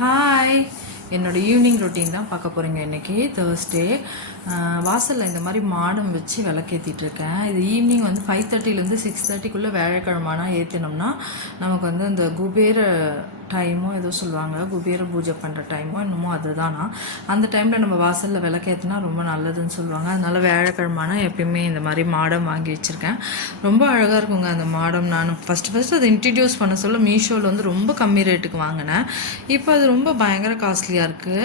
Hi, என்னோட evening routine தான் பார்க்க போகிறீங்க. இன்றைக்கி தேர்ஸ்டே. வாசலில் இந்த மாதிரி மாடம் வச்சு விளக்கேற்றிட்டு இருக்கேன். இது ஈவினிங் வந்து 5:30லேருந்து 6:30க்குள்ளே வியாழக்கிழமானா ஏற்றினோம்னா நமக்கு வந்து இந்த குபேர டைமோ ஏதோ சொல்லுவாங்க, குபேர பூஜை பண்ணுற டைமோ என்னமோ அதுதானா. அந்த டைமில் நம்ம வாசலில் விளக்கேற்றினா ரொம்ப நல்லதுன்னு சொல்லுவாங்க. அதனால் வியாழக்கிழமானா எப்பயுமே இந்த மாதிரி மாடம் வாங்கி வச்சுருக்கேன். ரொம்ப அழகாக இருக்குங்க அந்த மாடம். நான் ஃபஸ்ட்டு அதை இன்ட்ரடியூஸ் பண்ண சொல்ல மீஷோவில் வந்து ரொம்ப கம்மி ரேட்டுக்கு வாங்கினேன். இப்போ அது ரொம்ப பயங்கர காஸ்ட்லியாக இருக்குது.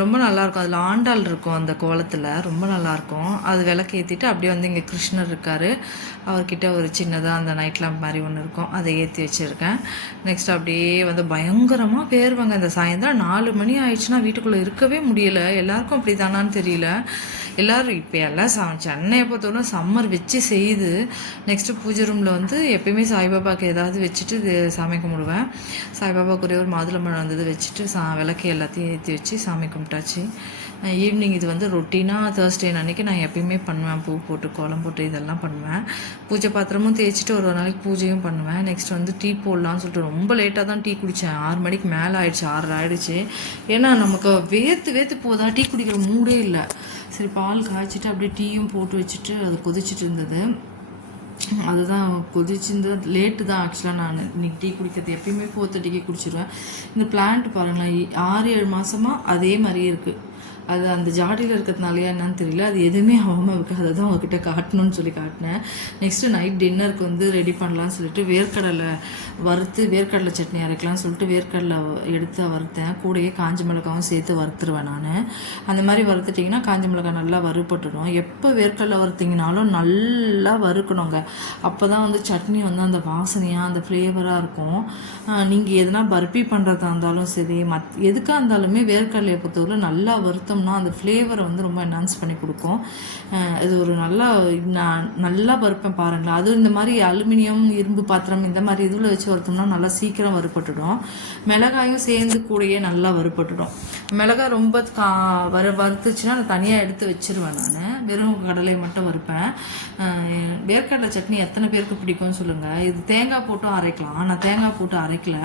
ரொம்ப நல்லாயிருக்கும். அதில் ஆண்டாள் இருக்கும் அந்த கோலத்தில், ரொம்ப நல்லாயிருக்கும். அது விளக்கேற்றிட்டு அப்படியே வந்து இங்கே கிருஷ்ணர் இருக்கார், அவர்கிட்ட ஒரு சின்னதாக அந்த நைட் லேம்ப் மாதிரி ஒன்று இருக்கும், அதை ஏற்றி வச்சுருக்கேன். நெக்ஸ்ட் அப்படியே வந்து பயங்கரமாக பேருவாங்க. இந்த சாயந்தரம் 4 மணி ஆயிடுச்சுன்னா வீட்டுக்குள்ளே இருக்கவே முடியல. எல்லாருக்கும் அப்படி தானான்னு தெரியல. எல்லோரும் இப்போ எல்லாம் சென்னையை பொறுத்தவரை சம்மர் வச்சு செய்யுது. நெக்ஸ்ட்டு பூஜை ரூமில் வந்து எப்பயுமே சாய்பாபாவுக்கு ஏதாவது வச்சுட்டு இது சாமி கும்பிடுவேன். சாய்பாபாவுக்கு ஒரே ஒரு மாதுளம்பழம் வந்தது வச்சுட்டு விளக்கு எல்லாத்தையும் ஏற்றி வச்சு சாமி கும்பிட்டாச்சு. ஈவினிங் இது வந்து ரொட்டீனாக தேர்ஸ்டே அன்றைக்கி நான் எப்பயுமே பண்ணுவேன். பூ போட்டு கோலம் போட்டு இதெல்லாம் பண்ணுவேன். பூஜை பாத்திரமும் தேய்ச்சிட்டு ஒரு நாளைக்கு பூஜையும் பண்ணுவேன். நெக்ஸ்ட் வந்து டீ போடலான்னு சொல்லிட்டு ரொம்ப லேட்டாக தான் டீ குடித்தேன். 6 மணிக்கு மேலே ஆயிடுச்சு, 6:30 ஆயிடுச்சு. ஏன்னா நமக்கு வேர்த்து போதா, டீ குடிக்கிற மூடே இல்லை. சரி, பால் காய்ச்சிட்டு அப்படியே டீயும் போட்டு வச்சுட்டு அது கொதிச்சுட்டு இருந்தது. அதுதான் கொதிச்சிருந்தது. லேட்டு தான் ஆக்சுவலாக. நான் இன்னைக்கு டீ குடிக்கிறது எப்பயுமே 4:30க்கு குடிச்சிடுவேன். இந்த பிளான்ட் பாருங்களேன், 6-7 மாதமாக அதே மாதிரியே இருக்குது. அது அந்த ஜாடியில் இருக்கிறதுனாலையா என்னன்னு தெரியல, அது எதுவுமே ஆகாமல் இருக்குது. அதை தான் உங்ககிட்ட காட்டணும்னு சொல்லி காட்டினேன். நெக்ஸ்ட்டு நைட் டின்னருக்கு வந்து ரெடி பண்ணலான்னு சொல்லிட்டு வேர்க்கடலை வறுத்து வேர்க்கடலை சட்னி அரைக்கலாம்னு சொல்லிட்டு வேர்க்கடலை எடுத்து வறுத்தேன். கூடயே காஞ்ச மிளகாவும் சேர்த்து வறுத்துருவேன் நான். அந்த மாதிரி வறுத்துட்டிங்கன்னா காஞ்ச மிளகாய் நல்லா வறுபட்டுடும். எப்போ வேர்க்கடலை வறுத்திங்கனாலும் நல்லா வறுக்கணுங்க. அப்போ தான் வந்து சட்னி வந்து அந்த வாசனையாக அந்த ஃப்ளேவராக இருக்கும். நீங்கள் எதனா பர்பி பண்ணுறதா இருந்தாலும் சரி, எதுக்காக இருந்தாலுமே வேர்க்கடலையை பொறுத்தவரை நல்லா வறுத்தோம்னா அந்த ஃப்ளேவரை வந்து ரொம்ப என்ஹான்ஸ் பண்ணி கொடுக்கும். இது ஒரு நான் நல்லா வறுப்பேன் பாருங்களேன். அதுவும் இந்த மாதிரி அலுமினியம் இரும்பு பாத்திரம் இந்த மாதிரி இதில் வச்சு வறுத்தோம்னா நல்லா சீக்கிரம் வறுப்பட்டுடும். மிளகாயும் சேர்ந்து கூடயே நல்லா வறுப்பட்டுடும். மிளகாய் ரொம்ப வறுத்துச்சுன்னா நான் தனியாக எடுத்து வச்சிருவேன். நான் வெறும் கடலையை மட்டும் வறுப்பேன். வேர்க்கடலை சட்னி எத்தனை பேருக்கு பிடிக்கும்னு சொல்லுங்கள். இது தேங்காய் போட்டும் அரைக்கலாம். நான் தேங்காய் போட்டு அரைக்கல.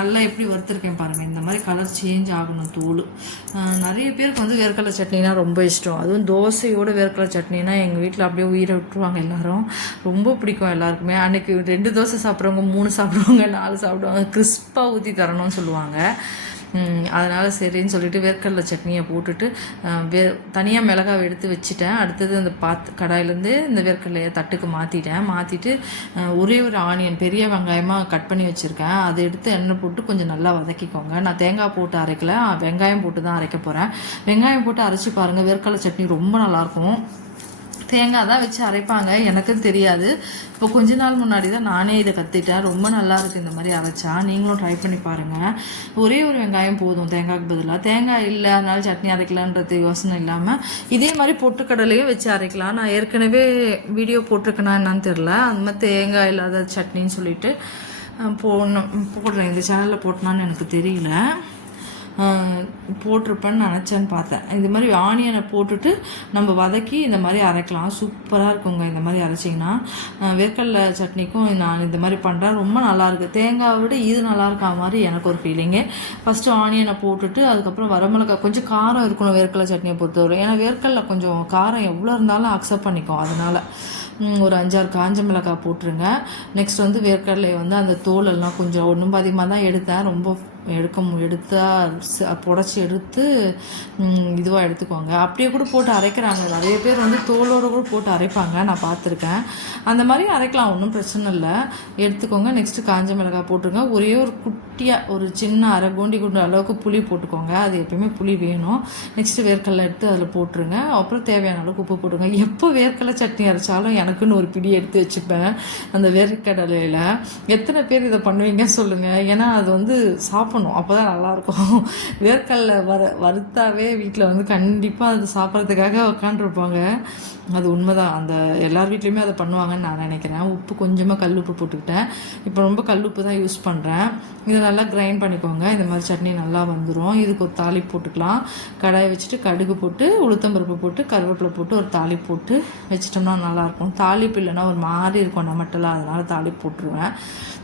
நல்லா எப்படி வறுத்துருக்கேன் பாருங்கள். இந்த மாதிரி கலர் சேஞ்ச் ஆகணும் தோல். நிறைய பேருக்கு வந்து வேர்க்கடலை சட்னினா ரொம்ப இஷ்டம். அதுவும் தோசையோட வேர்க்கடலை சட்னினா எங்கள் வீட்டில் அப்படியே உயிரை விட்டுருவாங்க எல்லாரும். ரொம்ப பிடிக்கும் எல்லாருக்குமே. அன்றைக்கி 2 தோசை சாப்பிட்றவங்க 3 சாப்பிடுவாங்க, 4 சாப்பிடுவாங்க. கிறிஸ்பாக ஊற்றி தரணும்னு சொல்லுவாங்க. அதனால் சரின்னு சொல்லிட்டு வேர்க்கடலை சட்னியை போட்டுட்டு தனியாக மிளகாவை எடுத்து வச்சுட்டேன். அடுத்தது அந்த கடாயிலேருந்து இந்த வேர்க்கடலையை தட்டுக்கு மாற்றிட்டு ஒரே ஒரு ஆனியன் பெரிய வெங்காயமாக கட் பண்ணி வச்சுருக்கேன். அதை எடுத்து எண்ணெய் போட்டு கொஞ்சம் நல்லா வதக்கிக்கோங்க. நான் தேங்காய் போட்டு அரைக்கல, வெங்காயம் போட்டு தான் அரைக்க போகிறேன். வெங்காயம் போட்டு அரைச்சி பாருங்கள், வேர்க்கடலை சட்னி ரொம்ப நல்லாயிருக்கும். தேங்காய் தான் வச்சு அரைப்பாங்க, எனக்கும் தெரியாது. இப்போ கொஞ்ச நாள் முன்னாடி தான் நானே இதை கற்றுக்கிட்டேன். ரொம்ப நல்லா இருக்குது இந்த மாதிரி அரைச்சா. நீங்களும் ட்ரை பண்ணி பாருங்கள். ஒரே ஒரு வெங்காயம் போதும் தேங்காய்க்கு பதிலாக. தேங்காய் இல்லை அதனால சட்னி அரைக்கலான்றது யோசனை இல்லாமல் இதே மாதிரி பொட்டுக்கடலையும் வச்சு அரைக்கலாம். நான் ஏற்கனவே வீடியோ போட்டிருக்கேனா என்னன்னு தெரில. அந்த மாதிரி தேங்காய் இல்லாத சட்னின்னு சொல்லிட்டு போடுறேன். இந்த சேனலில் போட்டனான்னு எனக்கு தெரியல, போட்டிருப்பேன்னு நினச்சேன்னு பார்த்தேன். இது மாதிரி ஆனியனை போட்டுட்டு நம்ம வதக்கி இந்த மாதிரி அரைக்கலாம். சூப்பராக இருக்குங்க இந்த மாதிரி அரைச்சிங்கன்னா. வேர்க்கடலை சட்னிக்கும் நான் இந்த மாதிரி பண்ணுறேன், ரொம்ப நல்லாயிருக்கு. தேங்காயை விட இது நல்லா இருக்கா மாதிரி எனக்கு ஒரு ஃபீலிங்கு. ஃபஸ்ட்டு ஆனியனை போட்டுட்டு அதுக்கப்புறம் வரமிளகாய். கொஞ்சம் காரம் இருக்கணும் வேர்க்கடலை சட்னியை பொறுத்தவரை. ஏன்னா வேர்க்கடலை கொஞ்சம் காரம் எவ்வளோ இருந்தாலும் அக்செப்ட் பண்ணிக்கும். அதனால் ஒரு 5-6 காஞ்ச மிளகாய் போட்டுருங்க. நெக்ஸ்ட் வந்து வேர்க்கடலை வந்து அந்த தோலெல்லாம் கொஞ்சம் ஒன்றும் அதிகமாக தான் எடுத்தேன். ரொம்ப எடுத்தால் புடச்சி எடுத்து இதுவாக எடுத்துக்கோங்க. அப்படியே கூட போட்டு அரைக்கிறாங்க நிறைய பேர், வந்து தோலோடு கூட போட்டு அரைப்பாங்க, நான் பார்த்துருக்கேன். அந்த மாதிரி அரைக்கலாம், ஒன்றும் பிரச்சனை இல்லை. எடுத்துக்கோங்க. நெக்ஸ்ட்டு காஞ்ச மிளகாய் போட்டுருங்க. ஒரே ஒரு குட்டியாக ஒரு சின்ன அரை குண்டு அளவுக்கு புளி போட்டுக்கோங்க. அது எப்பயுமே புளி வேணும். நெக்ஸ்ட்டு வேர்க்கடலை எடுத்து அதில் போட்டுருங்க. அப்புறம் தேவையான அளவுக்கு உப்பு போட்டுருங்க. எப்போ வேர்க்கடலை சட்னி அரைச்சாலும் எனக்குன்னு ஒரு பிடி எடுத்து வச்சுப்பேன் அந்த வேர்க்கடலையில். எத்தனை பேர் இதை பண்ணுவீங்க சொல்லுங்கள். ஏன்னா அது வந்து சாப்பிடணும், அப்போ தான் நல்லாயிருக்கும். வேர்க்கடலை வறுத்தாவே வீட்டில் வந்து கண்டிப்பாக அது சாப்பிட்றதுக்காக உக்காண்டிருப்பாங்க. அது உண்மைதான். அந்த எல்லார் வீட்லேயுமே அதை பண்ணுவாங்கன்னு நான் நினைக்கிறேன். உப்பு கொஞ்சமாக கல் உப்பு போட்டுக்கிட்டேன். இப்போ ரொம்ப கல் உப்பு தான் யூஸ் பண்ணுறேன். இதை நல்லா கிரைண்ட் பண்ணிக்கோங்க. இந்த மாதிரி சட்னி நல்லா வந்துடும். இதுக்கு ஒரு தாளிப்பு போட்டுக்கலாம். கடாயை வச்சுட்டு கடுகு போட்டு உளுத்தம்பருப்பு போட்டு கருவேப்பிலை போட்டு ஒரு தாளிப்பு போட்டு வச்சிட்டோம்னா நல்லாயிருக்கும். தாளிப்பு இல்லைன்னா ஒரு மாதிரி இருக்கும் நம்மட்டெல்லாம், அதனால் தாளிப்பு போட்டுருவேன்.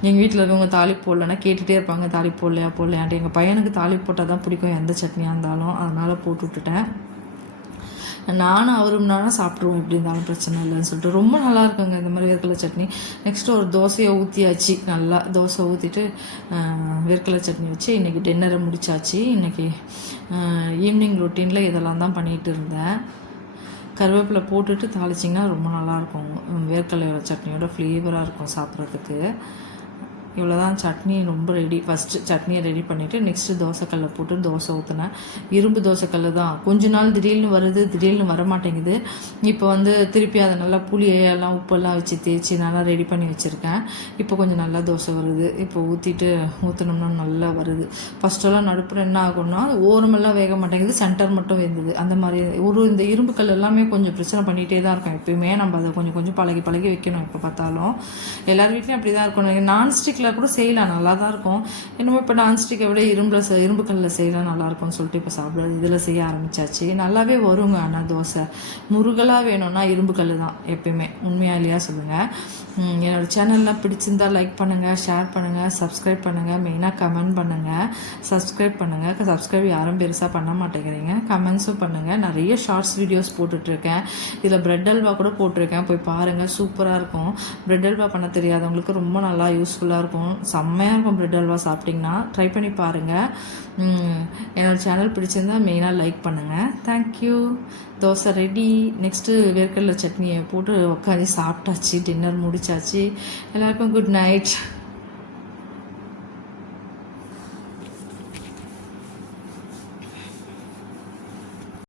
எங்கள் வீட்டில் இருக்கவங்க தாளிப்பு போடலைன்னா கேட்டுகிட்டே இருப்பாங்க, தாளிப்பு போடலையான்ட்டு. எங்கள் பையனுக்கு தாளிப்பு போட்டால் தான் பிடிக்கும், எந்த சட்னியாக இருந்தாலும். அதனால் போட்டு விட்டுட்டேன். நானும் அவரும்னாலும் சாப்பிட்ருவோம், எப்படி இருந்தாலும் பிரச்சனை இல்லைன்னு சொல்லிட்டு. ரொம்ப நல்லா இருக்குங்க இந்த மாதிரி வேர்க்கடலை சட்னி. நெக்ஸ்ட்டு ஒரு தோசையை ஊற்றியாச்சு. நல்லா தோசை ஊற்றிட்டு வேர்க்கடலை சட்னி வச்சு இன்றைக்கி டின்னரை முடிச்சாச்சு. இன்றைக்கி ஈவினிங் ரொட்டீனில் இதெல்லாம் தான் பண்ணிகிட்டு இருந்தேன். கருவேப்பிலை போட்டுட்டு தாளிச்சிங்கன்னா ரொம்ப நல்லாயிருக்கும். வேர்க்கடலை சட்னியோட ஃப்ளேவராக இருக்கும் சாப்பிட்றதுக்கு. இவ்வளோதான் சட்னி ரொம்ப ரெடி. ஃபஸ்ட்டு சட்னியை ரெடி பண்ணிவிட்டு நெக்ஸ்ட்டு தோசைக்கல்லை போட்டு தோசை ஊற்றினேன். இரும்பு தோசைக்கல் தான். கொஞ்ச நாள் திடீர்னு வருது, திடீர்னு வரமாட்டேங்குது. இப்போ வந்து திருப்பி அதை நல்லா புளியெல்லாம் உப்பெல்லாம் வச்சு தேய்ச்சி நல்லா ரெடி பண்ணி வச்சுருக்கேன். இப்போ கொஞ்சம் நல்லா தோசை வருது. இப்போ ஊற்றினோம்னா நல்லா வருது. ஃபஸ்ட்டெல்லாம் நடுப்புற என்ன ஆகும்னா ஓரமெல்லாம் வேக மாட்டேங்குது, சென்டர் மட்டும் வெந்தது. அந்த மாதிரி இந்த இரும்பு கல் எல்லாமே கொஞ்சம் பிரச்சனை பண்ணிகிட்டே தான் இருக்கும். எப்பயுமே நம்ம அதை கொஞ்சம் கொஞ்சம் பழகி வைக்கணும். எப்போ பார்த்தாலும் எல்லார் வீட்லேயும் அப்படி தான் இருக்கணும். நான்ஸ்டிக்கில் கூட செய்யலாம், நல்லா தான் இருக்கும். என்னமோ இப்போ நான்ஸ்டிக்கை விட இரும்பு கல்லில் செய்யலாம் நல்லாயிருக்கும்னு சொல்லிட்டு இப்போ சாப்பிட்றது இதில் செய்ய ஆரம்பித்தாச்சு. நல்லாவே வருங்க. ஆனால் தோசை முருகலாக வேணும்னா இரும்பு கல் தான் எப்பயுமே. உண்மையாக இல்லையா சொல்லுங்கள். என்னோடய சேனல்லாம் பிடிச்சிருந்தால் லைக் பண்ணுங்கள், ஷேர் பண்ணுங்கள், சப்ஸ்கிரைப் பண்ணுங்கள். மெயினாக கமெண்ட் பண்ணுங்கள், சப்ஸ்கிரைப் பண்ணுங்கள். சப்ஸ்கிரைப் யாரும் பெருசாக பண்ண மாட்டேங்கிறீங்க. கமெண்ட்ஸும் பண்ணுங்கள். நிறைய ஷார்ட்ஸ் வீடியோஸ் போட்டுட்ருக்கேன். இதில் ப்ரெட் அல்வா கூட போட்டிருக்கேன், போய் பாருங்கள். சூப்பராக இருக்கும். ப்ரெட் அல்வா பண்ண தெரியாதவங்களுக்கு ரொம்ப நல்லா யூஸ்ஃபுல்லாக இருக்கும். செம்மையாக இருக்கும். ப்ரெட் அல்வா சாப்பிட்டிங்கன்னா ட்ரை பண்ணி பாருங்கள். என்னோடய சேனல் பிடிச்சிருந்தா மெயினாக லைக் பண்ணுங்கள். தேங்க்யூ. தோசை ரெடி. நெக்ஸ்ட்டு வேர்க்கடலை சட்னியை போட்டு உட்காந்து சாப்பிட்டாச்சு. டின்னர் முடிச்சாச்சு. எல்லாருக்கும் குட் நைட்.